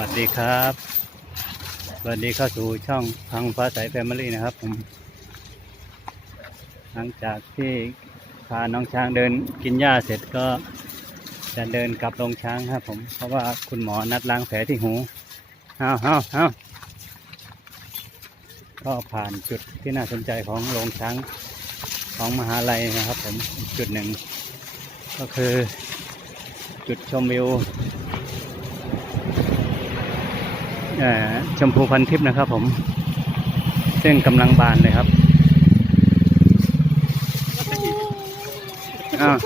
วัสดีครับสวัสดีเข้าสู่ช่องพังฟ้าใสแฟมิลี่นะครับผม หลังจากที่พาน้องช้างเดินกินหญ้าเสร็จก็จะเดินกลับโรงช้างครับผม เพราะว่าคุณหมอนัดล้างแผลที่หูเอาเอาเอาก็ผ่านจุดที่น่าสนใจของโรงช้างของมหาลัยนะครับผมจุดหนึ่ง ก็คือจุดชมวิว เอ่อ ชมพูพันทิพย์นะครับผม ซึ่งกำลังบานเลยครับอ้าว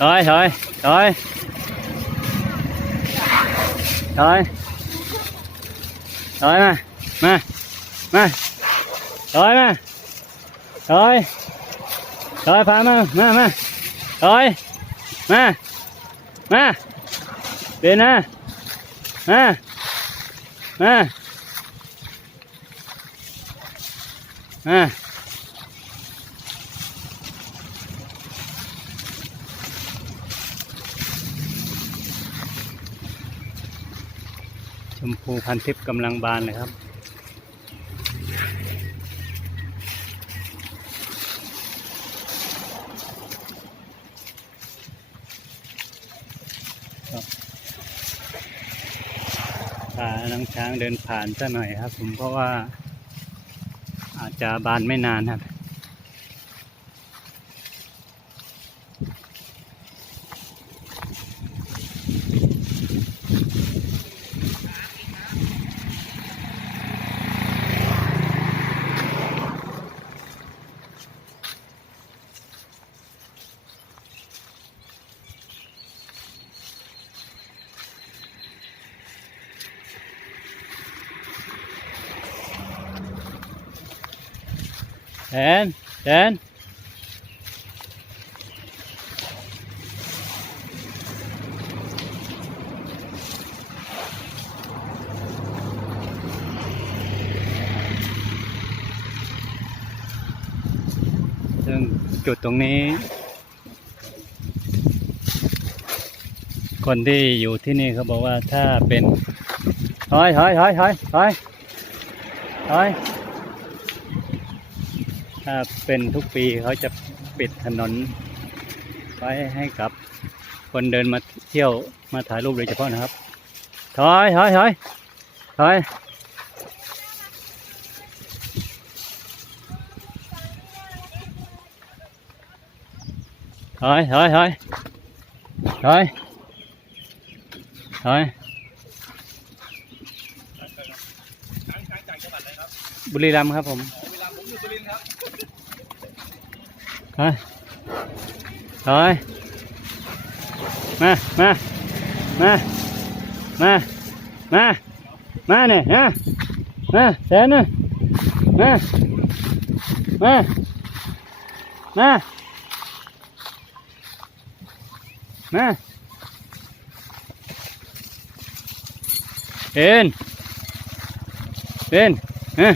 ถอยถอยถอยถอยถอยมามามาถอยมาถอยถอยพามามามาถอยมามาเดินนะ มามามาชมพูพันทิพย์กำลังบานเลยครับ พาน้อง ช้างเดินผ่านซะหน่อยครับ ผมเพราะว่าอาจจะบานไม่นานครับ แทนแทนซึ่งจุดตรงนี้ คนที่อยู่ที่นี่เขาบอกว่าถ้าเป็นถอยถอยถอยถอยถอยถอย ถ้าเป็นทุกปีเขาจะปิดถนน ไว้ให้กับคนเดินมาเที่ยวมาถ่ายรูปโดยเฉพาะนะครับ ถอยถอยถอยถอยถอยถอยถอยถอยถอยบุรีรัมย์ครับผม rồi rồi. Ma ma ma ma ma ma nè, ha. Ma đến nè. Ma ma ma ma in in ha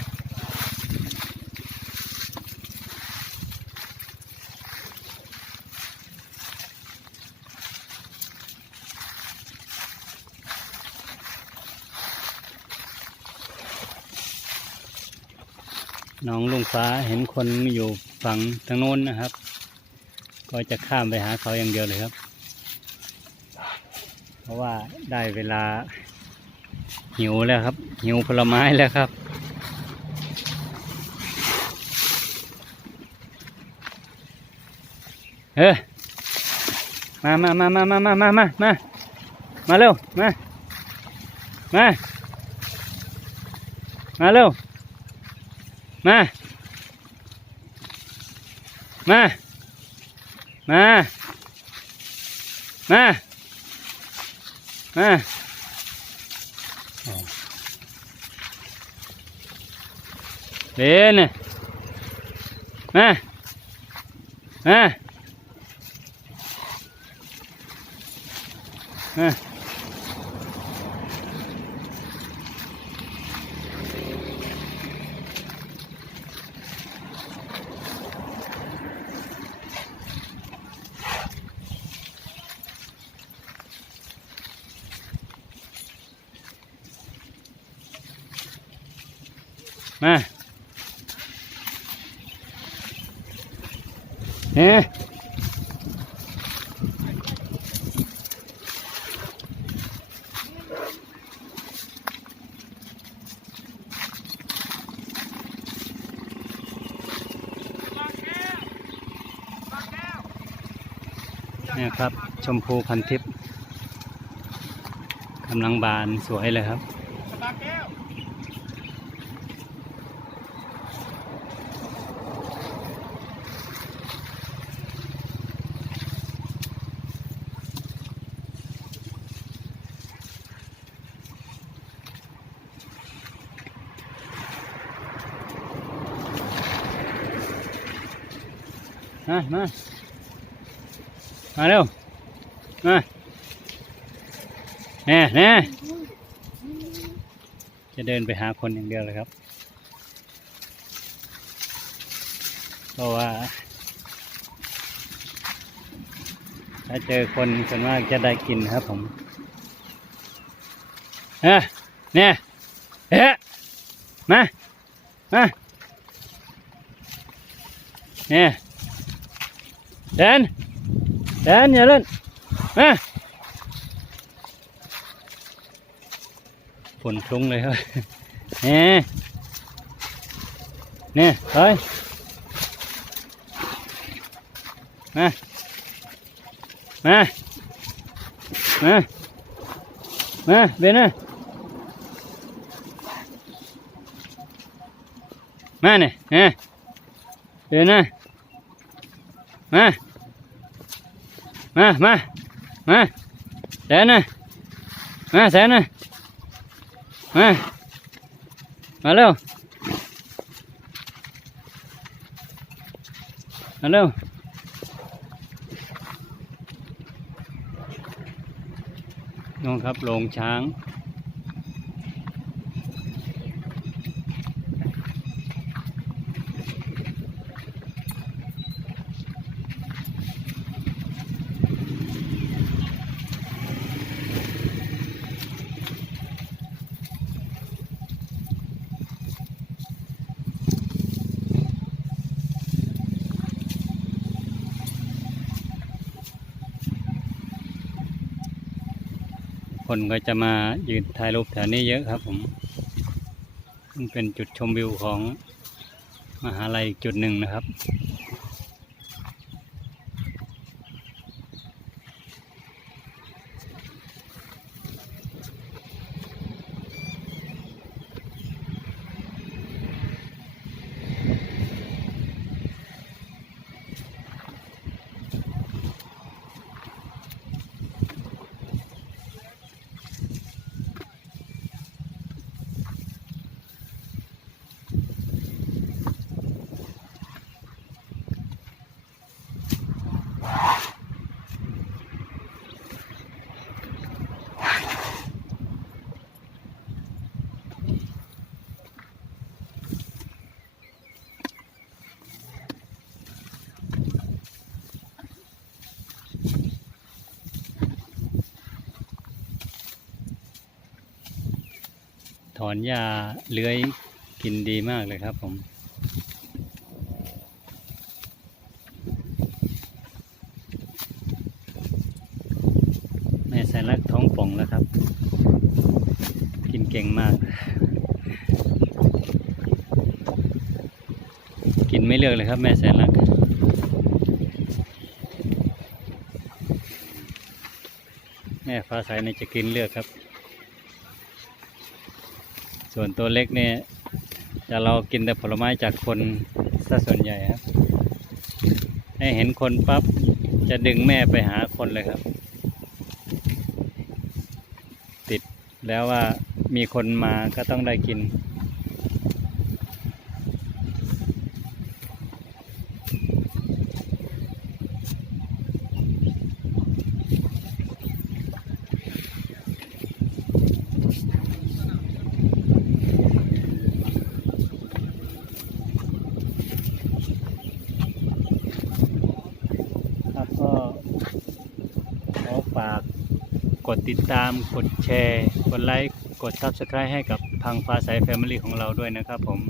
ฟ้าเห็นคนอยู่ฝั่งทางโน้นนะครับ ก็จะข้ามไปหาเขาอย่างเดียวเลยครับ เพราะว่าได้เวลาหิวแล้วครับ หิวผลไม้แล้วครับเออมามามามามามามามามามาเร็ว มา มา มาเร็ว มา มา มา มา มาเดินน่ะมา มา มา มาเนี่ยเนี่ยครับ ชมพูพันทิพย์กำลังบานสวยเลยครับ มามามาเร็วมาแน่แน่จะเดินไปหาคนอย่างเดียวเลยครับ เพราะว่า ถ้าเจอคนส่วนมากจะได้กินครับผมเฮ้เนี่ยเฮ้มา มาเนี่ย เดินเดนอย่าเล่นมาฝนคลุ้งเลยครับเนี่ยเนี่ยเฮ้ยมามามามาเบนนะมาเนี่ยเนี่ยเบนนะ มา มา มา มาแสนนะมาแสนนะมา มาเร็ว มาเร็วน้องครับโรงช้าง คนก็จะมายืนถ่ายรูปแถวนี้เยอะครับผมมันเป็นจุดชมวิวของมหาลัยอีกจุดหนึ่งนะครับ อนหญ้าเลื้อยกินดีมากเลยครับผมแม่สายลักท้องป่องแล้วครับ กินเก่งมาก กินไม่เลือกเลยครับแม่แสนรักแม่ฟ้าใสเนี่ยจะกินเลือกครับ ส่วนตัวเล็กเนี่ยจะเรากินแต่ผลไม้จากคนซะส่วนใหญ่ครับ ให้เห็นคนปั๊บจะดึงแม่ไปหาคนเลยครับ ติดแล้วว่ามีคนมาก็ต้องได้กิน ครับก็ขอฝากก ดดติดตาม กดแชร์ กดไลค์ กด Subscribe ให้กับพังฟ้าใสแฟมิลี่ของเราด้วยนะครับผม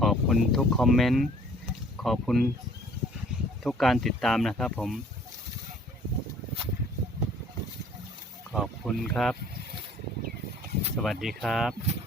ขอบคุณทุกคอมเมนต์ ขอบคุณทุกการติดตามนะครับผม ขอบคุณครับ สวัสดีครับ